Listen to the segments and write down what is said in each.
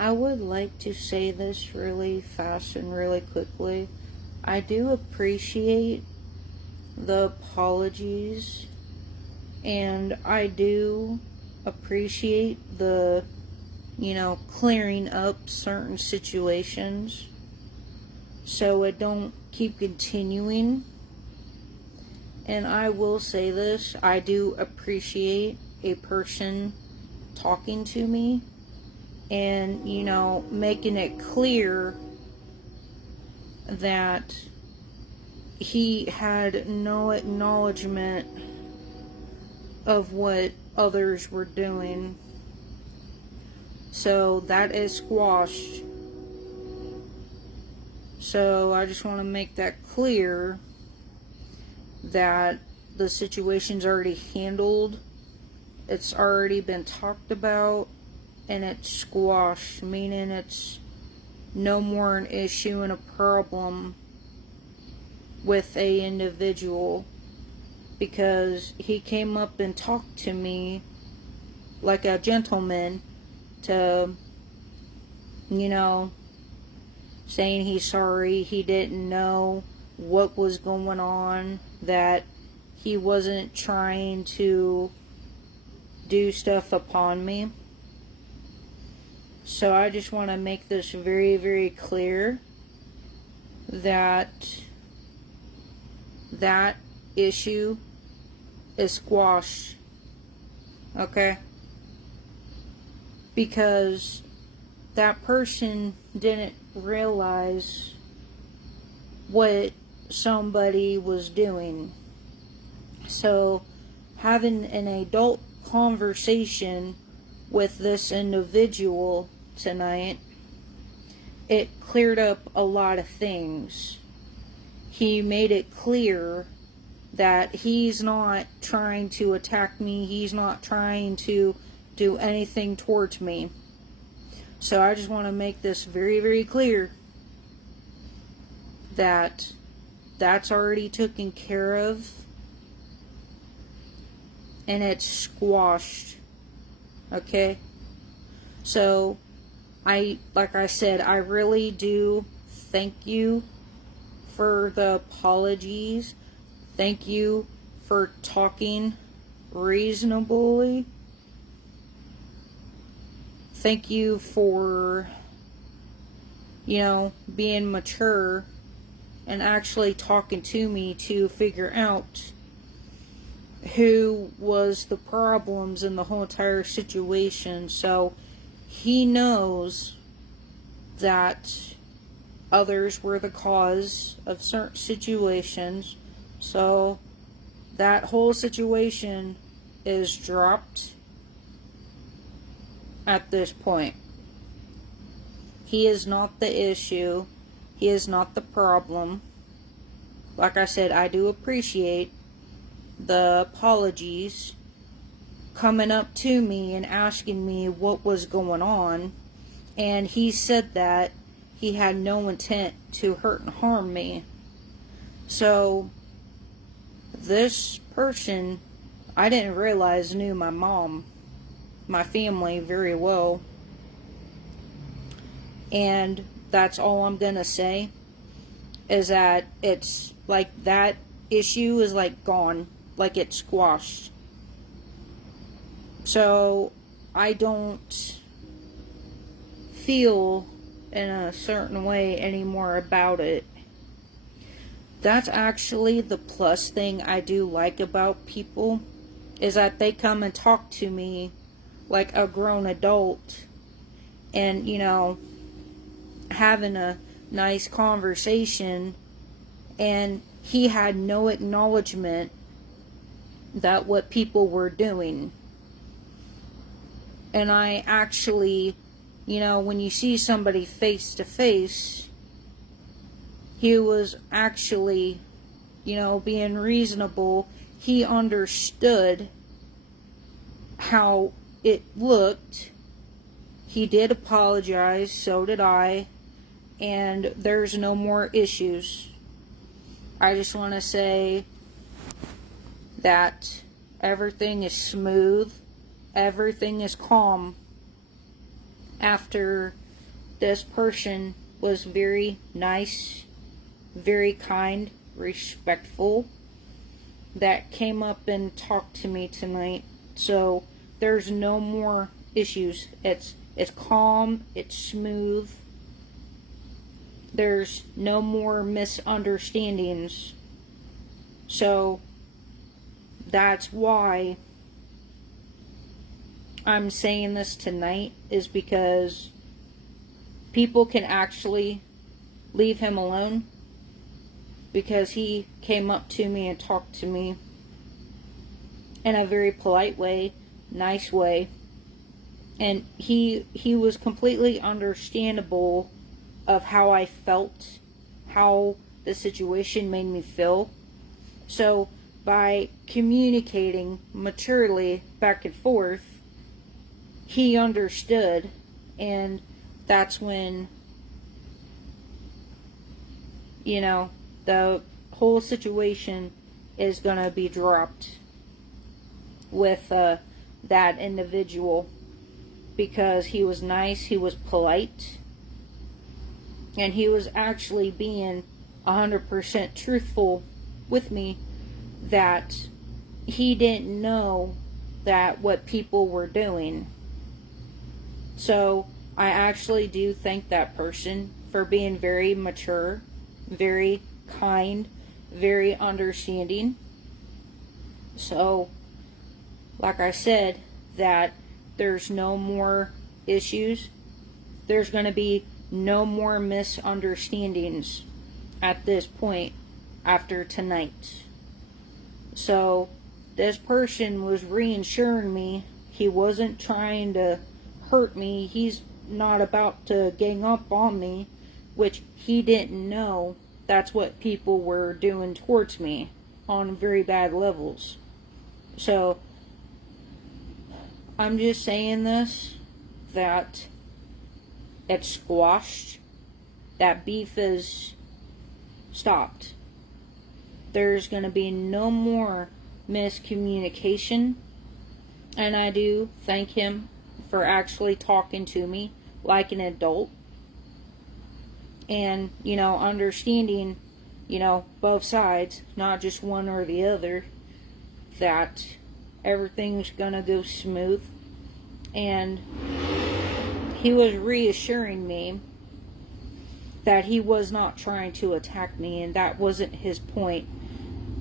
I would like to say this really fast and really quickly. I do appreciate the apologies, and I do appreciate the, clearing up certain situations so it don't keep continuing. And I will say this, I do appreciate a person talking to me and, making it clear that he had no acknowledgement of what others were doing. So that is squashed. So I just want to make that clear that the situation's already handled, it's already been talked about, and it's squashed, meaning it's no more an issue and a problem with a individual, because he came up and talked to me like a gentleman to, saying he's sorry, he didn't know what was going on, that he wasn't trying to do stuff upon me. So I just want to make this very, very clear that that issue is squashed. Okay? Because that person didn't realize what somebody was doing. So having an adult conversation with this individual tonight, it cleared up a lot of things. He made it clear that he's not trying to attack me, he's not trying to do anything towards me. So I just want to make this very, very clear that that's already taken care of and it's squashed. Okay? So like I said, I really do thank you for the apologies. Thank you for talking reasonably. Thank you for, being mature and actually talking to me to figure out who was the problems in the whole entire situation. So he knows that others were the cause of certain situations. So that whole situation is dropped at this point. He is not the issue. He is not the problem. Like I said, I do appreciate the apologies, coming up to me and asking me what was going on. And he said that he had no intent to hurt and harm me. So this person, I didn't realize, knew my mom, my family very well. And that's all I'm gonna say, is that it's like that issue is like gone, like it's squashed. So I don't feel in a certain way anymore about it. That's actually the plus thing I do like about people, is that they come and talk to me like a grown adult, and having a nice conversation, and he had no acknowledgement that what people were doing. And I actually, when you see somebody face to face, he was actually, being reasonable. He understood how it looked. He did apologize, so did I, and there's no more issues. I just want to say that everything is smooth, everything is calm after this person was very nice, very kind, respectful, that came up and talked to me tonight. So there's no more issues. It's calm, it's smooth. There's no more misunderstandings. So that's why I'm saying this tonight, is because people can actually leave him alone, because he came up to me and talked to me in a very polite way, nice way, and he was completely understandable of how I felt, how the situation made me feel. So by communicating maturely back and forth, he understood, and that's when, the whole situation is going to be dropped with that individual, because he was nice, he was polite, and he was actually being 100% truthful with me, that he didn't know that what people were doing. So I actually do thank that person for being very mature, very kind, very understanding. So, like I said, that there's no more issues. There's going to be no more misunderstandings at this point after tonight. So this person was reassuring me. He wasn't trying to hurt me. He's not about to gang up on me, which he didn't know that's what people were doing towards me on very bad levels. So I'm just saying this, that it's squashed. That beef is stopped. There's going to be no more miscommunication. And I do thank him for actually talking to me like an adult. And, understanding, both sides, not just one or the other, that everything's going to go smooth. And he was reassuring me that he was not trying to attack me, and that wasn't his point.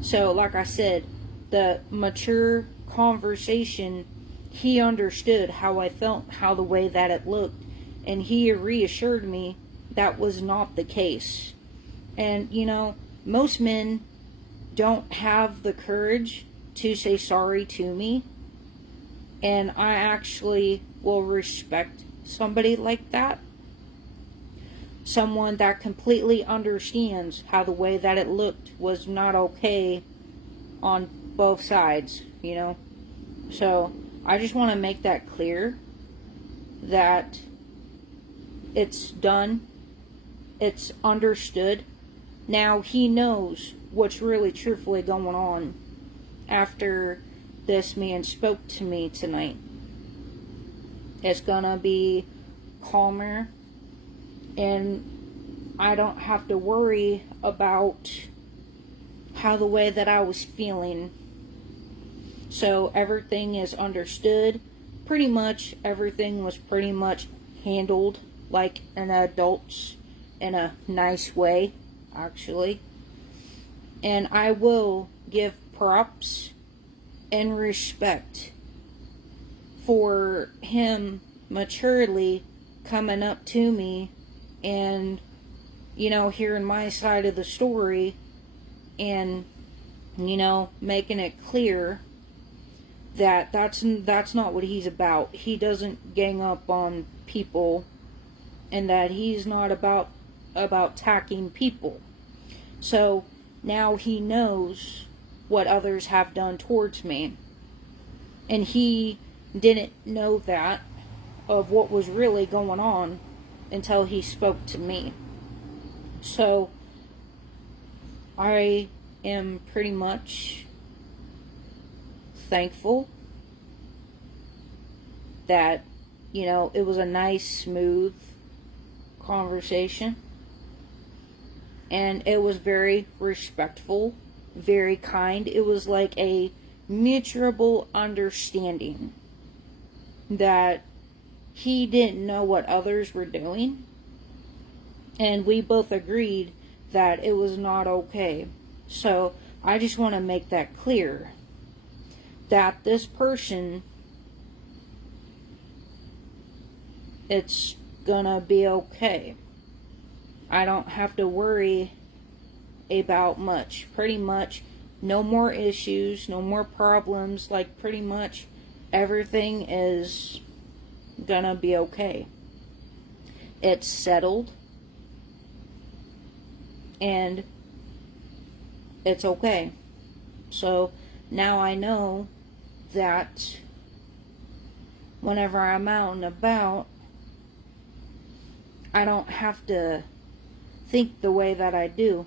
So, like I said, the mature conversation, he understood how I felt, how the way that it looked, and he reassured me that was not the case. And, most men don't have the courage to say sorry to me, and I actually will respect somebody like that. Someone that completely understands how the way that it looked was not okay on both sides, So I just want to make that clear, that it's done, it's understood. Now he knows what's really truthfully going on after this man spoke to me tonight. It's gonna be calmer, and I don't have to worry about how the way that I was feeling. So everything is understood. Pretty much everything was pretty much handled like an adult, in a nice way, actually. And I will give props and respect for him maturely coming up to me and, hearing my side of the story, and, making it clear that that's not what he's about. He doesn't gang up on people, and that he's not about attacking people. So now he knows what others have done towards me, and he didn't know that of what was really going on until he spoke to me. So I am pretty much thankful that, it was a nice, smooth conversation. And it was very respectful, very kind. It was like a mutual understanding that he didn't know what others were doing. And we both agreed that it was not okay. So I just want to make that clear, that this person, it's gonna be okay. I don't have to worry about much. Pretty much no more issues, no more problems. Like, pretty much everything is gonna be okay. It's settled. And it's okay. So now I know that whenever I'm out and about, I don't have to think the way that I do.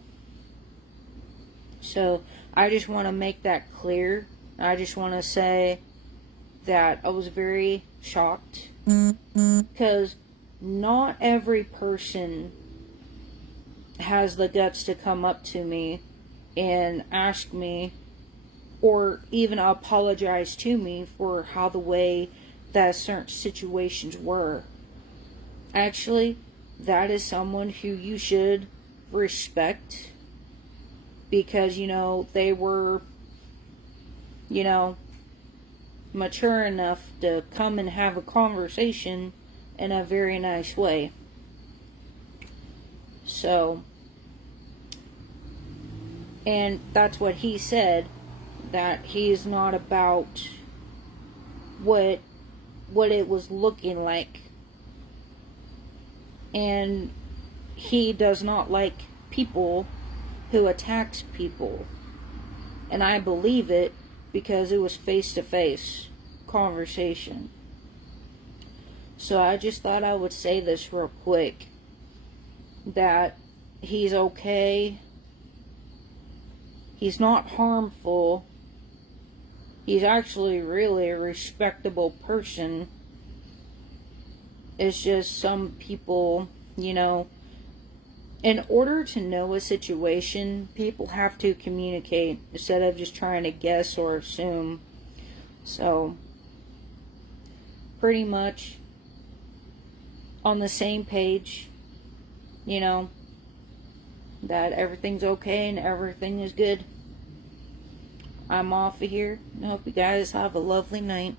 So I just want to make that clear. I just want to say that I was very shocked, because not every person has the guts to come up to me and ask me, or even apologize to me for how the way that certain situations were. Actually, that is someone who you should respect, because, they were, mature enough to come and have a conversation in a very nice way. So, and that's what he said, that he's not about what it was looking like. And he does not like people who attacks people. And I believe it, because it was face-to-face conversation. So I just thought I would say this real quick, that he's okay. He's not harmful. He's actually really a respectable person. It's just some people, in order to know a situation, people have to communicate instead of just trying to guess or assume. So, pretty much on the same page, that everything's okay and everything is good. I'm off of here. I hope you guys have a lovely night.